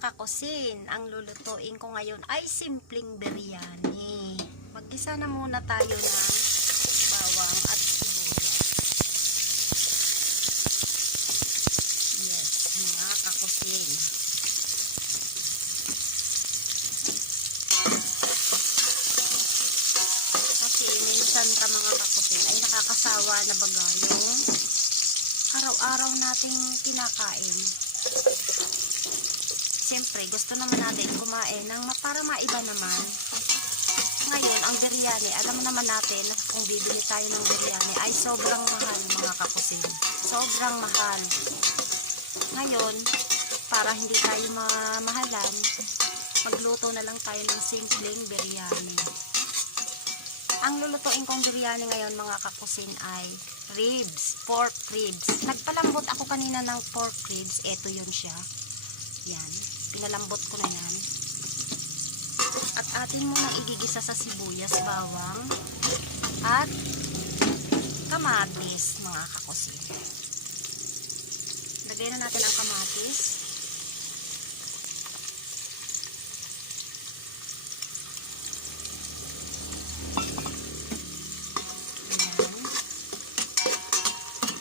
kakusin, ang lulutuin ko ngayon ay simpleng biryani. Mag-gisa na muna tayo ng bawang at sibuyas. Yes, mga kakusin. Kasi minsan ka mga kakusin ay nakakasawa na baga yung araw-araw nating kinakain. Siyempre, gusto naman natin kumain ng para maiba naman. Ngayon, ang biryani, alam naman natin kung bibili tayo ng biryani ay sobrang mahal mga kakusin. Sobrang mahal. Ngayon, para hindi tayo mamahalan, magluto na lang tayo ng simpleng biryani. Ang lulutuin kong biryani ngayon mga kakusin ay ribs, pork ribs. Nagpalambot ako kanina ng pork ribs. Ito yun siya. Yan. Pinalambot ko na yan. At atin munang igigisa sa sibuyas, bawang, at kamatis, mga kakusin. Lagay na natin ang kamatis. Ayan.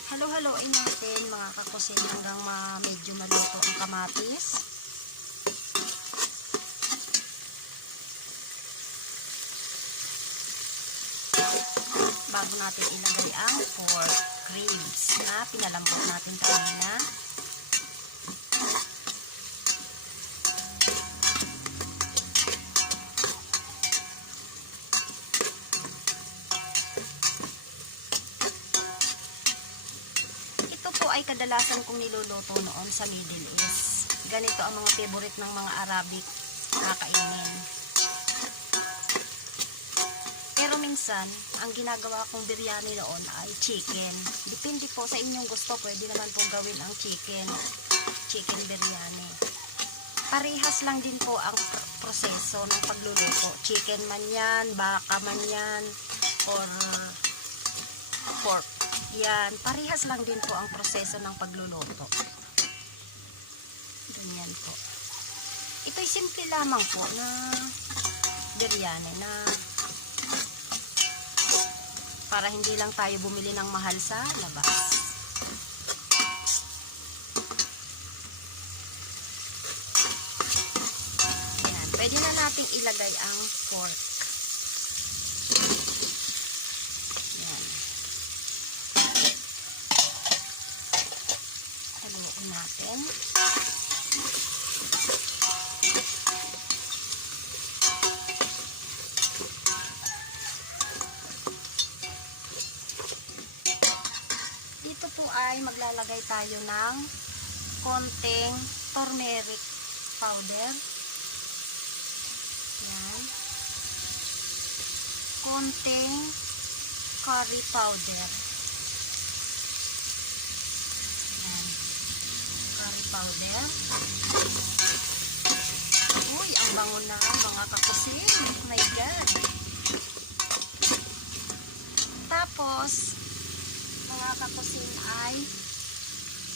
Halo-haloin natin, mga kakusin, hanggang medyo maluto ang kamatis. Bago natin ilagay ang pork ribs na pinalambot natin kanina. Ito po ay kadalasan kong niluluto noon sa Middle East. Ganito ang mga favorite ng mga Arabic na kainin. Pero minsan, ang ginagawa kong biryani noon ay chicken. Depende po sa inyong gusto. Pwede naman po gawin ang chicken biryani. Parehas lang din po ang proseso ng pagluluto. Chicken man yan, baka man yan, or pork. Yan, parehas lang din po ang proseso ng pagluluto. Ganyan po. Ito'y simple lamang po na biryani na para hindi lang tayo bumili ng mahal sa labas. Yan. Pwede na nating ilagay ang pork. Yan. Haluin natin. Dito po ay maglalagay tayo ng konting turmeric powder. Yan. Konting curry powder. Yan. Curry powder. Uy, ang bango na mga kakusin. Oh my God. Tapos, mga kakusin ay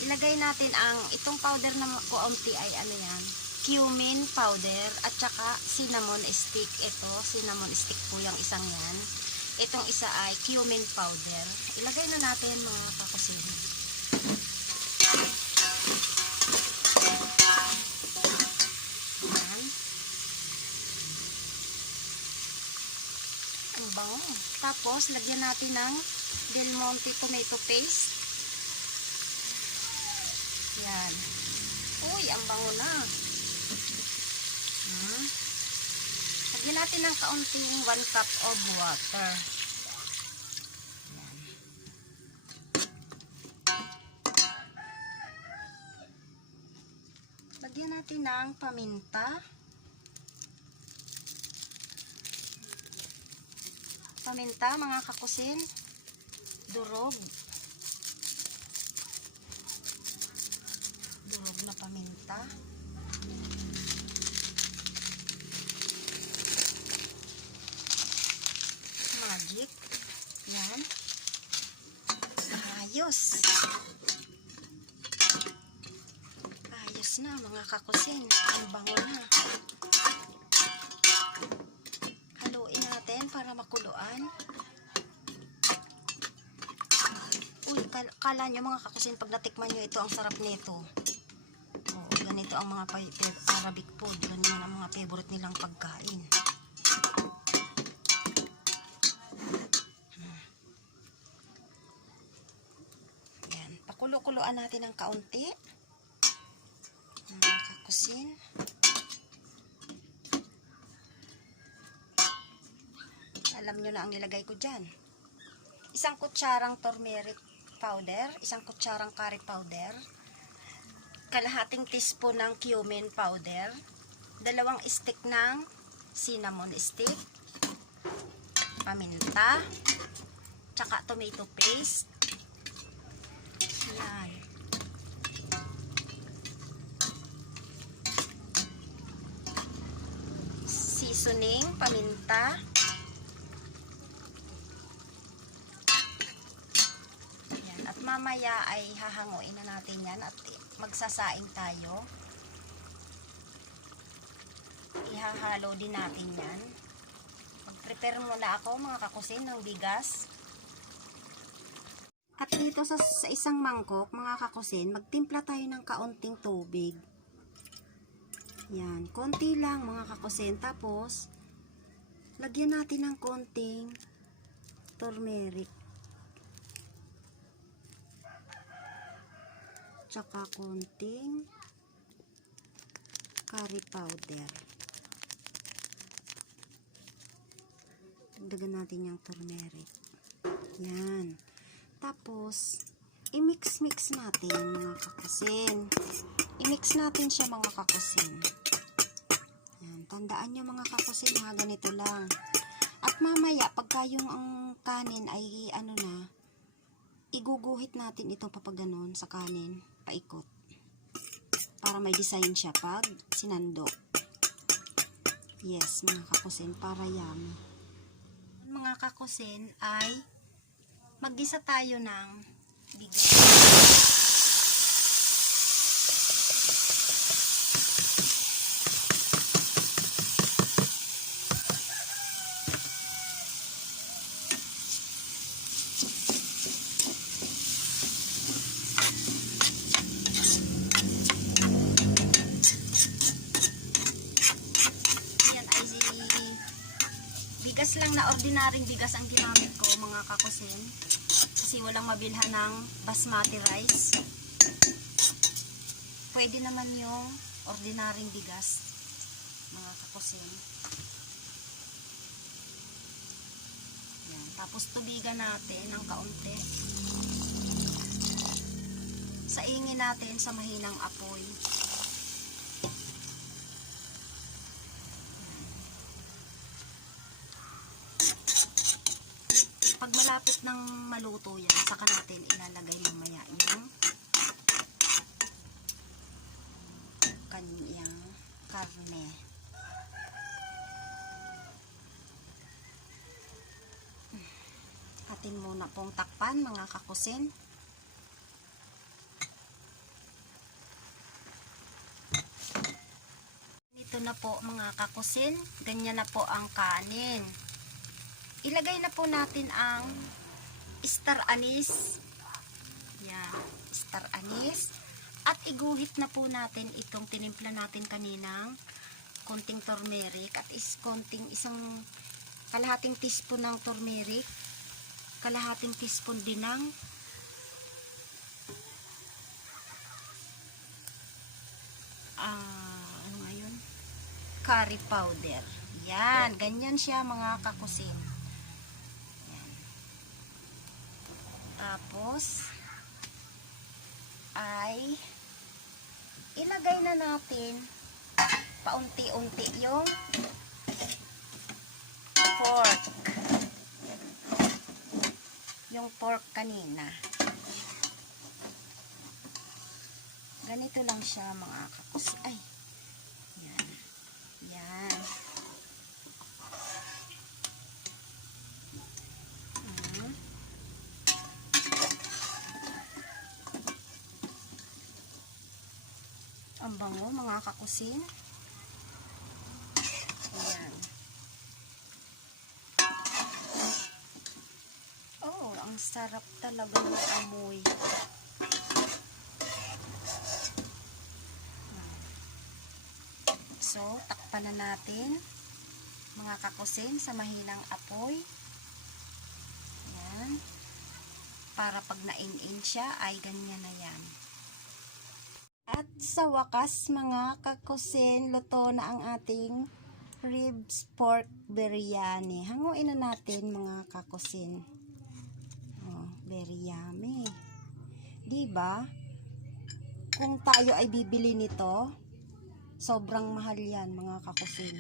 ilagay natin ang itong powder na kaunti ay ano yan, cumin powder at saka cinnamon stick. Ito, cinnamon stick po yung isang yan. Itong isa ay cumin powder. Ilagay na natin mga kakusin. Yan. Ang bango. Tapos, lagyan natin ng Del Monte tomato paste. Yan. Uy, ang bango na. Lagyan natin ng kaunting 1 cup of water. Yan. Lagyan natin ng paminta. Paminta, mga kakusin. Durog na paminta. Magic. Yan. Ayos. Ayos na mga kakusin. Ang bango na. Haluin natin para makuluan. Uy, kala nyo mga kakusin, pag natikman nyo ito, ang sarap nito. Oo, ganito ang mga Arabic food. Ganyan ang mga favorite nilang pagkain. Yan. Pakulo-kuloan natin ng kaunti. Mga kakusin. Alam nyo na ang nilagay ko dyan. Isang kutsarang turmeric powder, isang kutsarang curry powder, kalahating teaspoon ng cumin powder, 2 stick ng cinnamon stick, paminta, tsaka tomato paste. Yan. Seasoning, paminta. Mamaya ay hahanguin na natin yan at magsasaing tayo. Ihahalo din natin yan. Mag-prepare muna ako mga kakusin ng bigas. At dito sa isang mangkok mga kakusin, magtimpla tayo ng kaunting tubig. Yan, konti lang mga kakusin. Tapos, lagyan natin ng konting turmeric. Tsaka konting curry powder. Dagdagan natin yung turmeric. Yan. Tapos, i-mix-mix natin mga kakusin. I-mix natin siya mga kakusin. Yan. Tandaan nyo mga kakusin ha, ganito lang. At mamaya, pagka yung ang kanin ay ano na, iguguhit natin itong papaganon sa kanin, paikot. Para may design siya pag sinando. Yes, mga kakusin, para yummy. Mga kakusin ay maggisa tayo ng bigas. Bigas lang na ordinaryong bigas ang ginamit ko mga kakusin, kasi walang mabilhan ng basmati rice. Pwede naman yung ordinaryong bigas mga kakusin. Yan. Tapos tubigan natin ng kaunti. Saingin natin sa mahinang apoy. Pag malapit ng maluto yan, saka natin ilalagay mamaya yung kanyang karne. Atin muna pong takpan mga kakusin. Ito na po mga kakusin, ganyan na po ang kanin. Ilagay na po natin ang star anise. Yan, star anise. At iguhit na po natin itong tinimpla natin kaninang konting turmeric at isang kalahating teaspoon ng turmeric, kalahating teaspoon din ng ano nga yun? Curry powder. Yan, ganyan siya mga kakusin. Tapos ay ilagay na natin paunti-unti yung pork kanina. Ganito lang siya mga kakusin. Ay, yan, yan. Ang bango mga kakusin. Ayan. Oh, ang sarap talaga ng amoy. So, takpan na natin mga kakusin sa mahinang apoy. Ayan. Para pag na-in-in siya ay ganyan na yan. At sa wakas mga kakusin, luto na ang ating ribs pork biryani. Hanguin na natin mga kakusin. Oh, very yummy. Diba? Kung tayo ay bibili nito, sobrang mahal yan mga kakusin.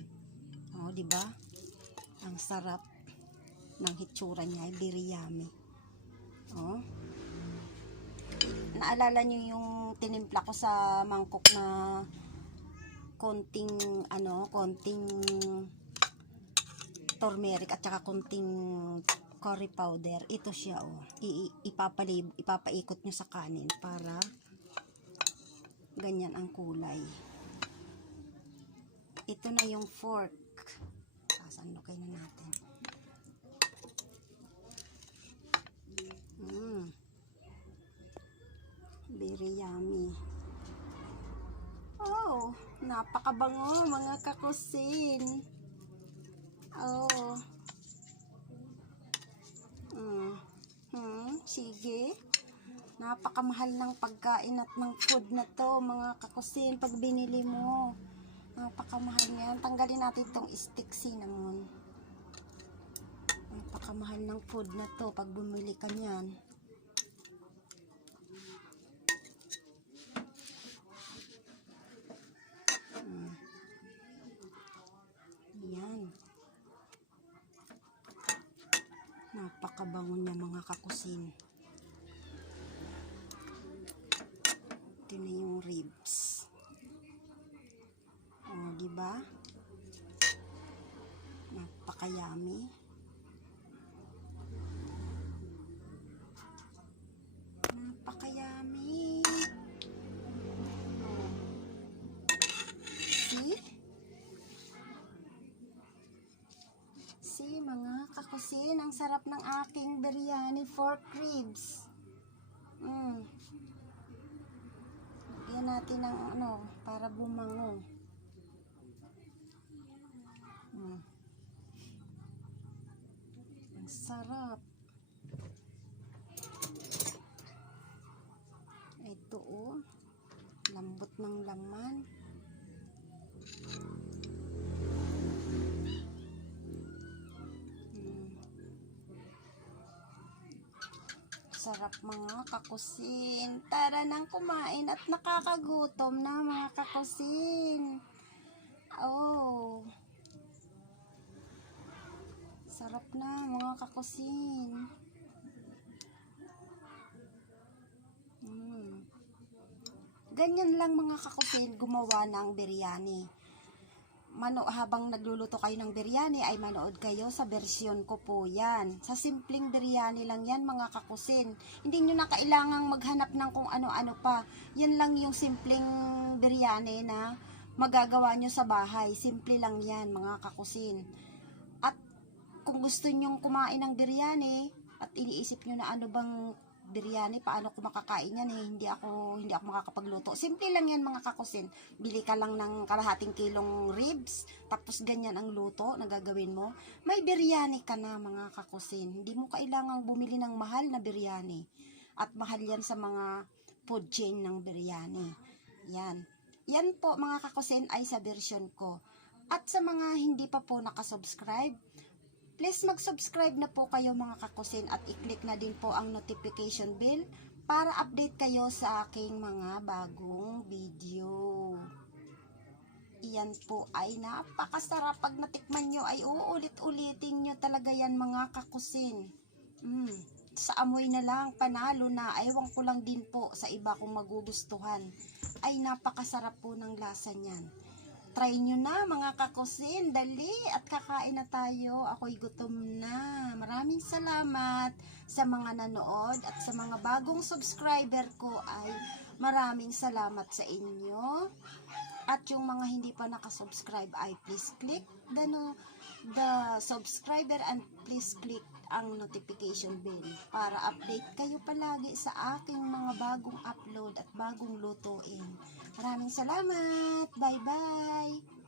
Oh, diba? Ang sarap ng hitsura niya ay biryani. Oh. Naalala nyo yung tinimpla ko sa mangkok na konting turmeric at saka konting curry powder. Ito siya, oh. Ipapaikot nyo sa kanin para ganyan ang kulay. Ito na yung fork. Sasanukay na natin. Very yummy. Oh, napakabango mga kakusin. Oh. Sige. Napakamahal ng pagkain at ng food na to mga kakusin pag binili mo. Napakamahal yan. Tanggalin natin itong stick cinnamon. Napakamahal ng food na to pag bumili ka niyan. Yan. Napakabango niya mga kakusin. Ito na yung ribs. O, diba? Napakayami. Napakayami. See, mga kakusin, ang sarap ng aking biryani pork ribs. Lagyan natin ng para bumango. Ang sarap. Ito, oh, lambot ng laman. Sarap mga kakusin. Tara nang kumain at nakakagutom na mga kakusin. Oh. Sarap na mga kakusin. Ganyan lang mga kakusin gumawa ng biryani. Habang nagluluto kayo ng biryani ay manood kayo sa bersyon ko po yan. Sa simpleng biryani lang yan mga kakusin. Hindi nyo na kailangang maghanap ng kung ano-ano pa. Yan lang yung simpleng biryani na magagawa nyo sa bahay. Simple lang yan mga kakusin. At kung gusto nyong kumain ng biryani at iniisip nyo na ano bang biryani, paano ko makakain yan hindi ako makakapagluto. Simple lang yan mga kakusin. Bili ka lang ng kalahating kilong ribs, tapos ganyan ang luto na gagawin mo. May biryani ka na mga kakusin. Hindi mo kailangang bumili ng mahal na biryani. At mahal yan sa mga food chain ng biryani. Yan. Yan po mga kakusin ay sa version ko. At sa mga hindi pa po nakasubscribe, please mag-subscribe na po kayo mga kakusin at i-click na din po ang notification bell para update kayo sa aking mga bagong video. Iyan po ay napakasarap. Pag natikman nyo ay uulit-ulitin nyo talaga yan mga kakusin. Sa amoy na lang, panalo na. Ewan ko lang din po sa iba kung magugustuhan. Ay napakasarap po ng lasa niyan. Try nyo na mga kakusin, dali at kakain na tayo. Ako'y gutom na. Maraming salamat sa mga nanood at sa mga bagong subscriber ko ay maraming salamat sa inyo. At yung mga hindi pa nakasubscribe ay please click the subscriber and please click ang notification bell para update kayo palagi sa aking mga bagong upload at bagong lutuin. Maraming salamat. Bye-bye.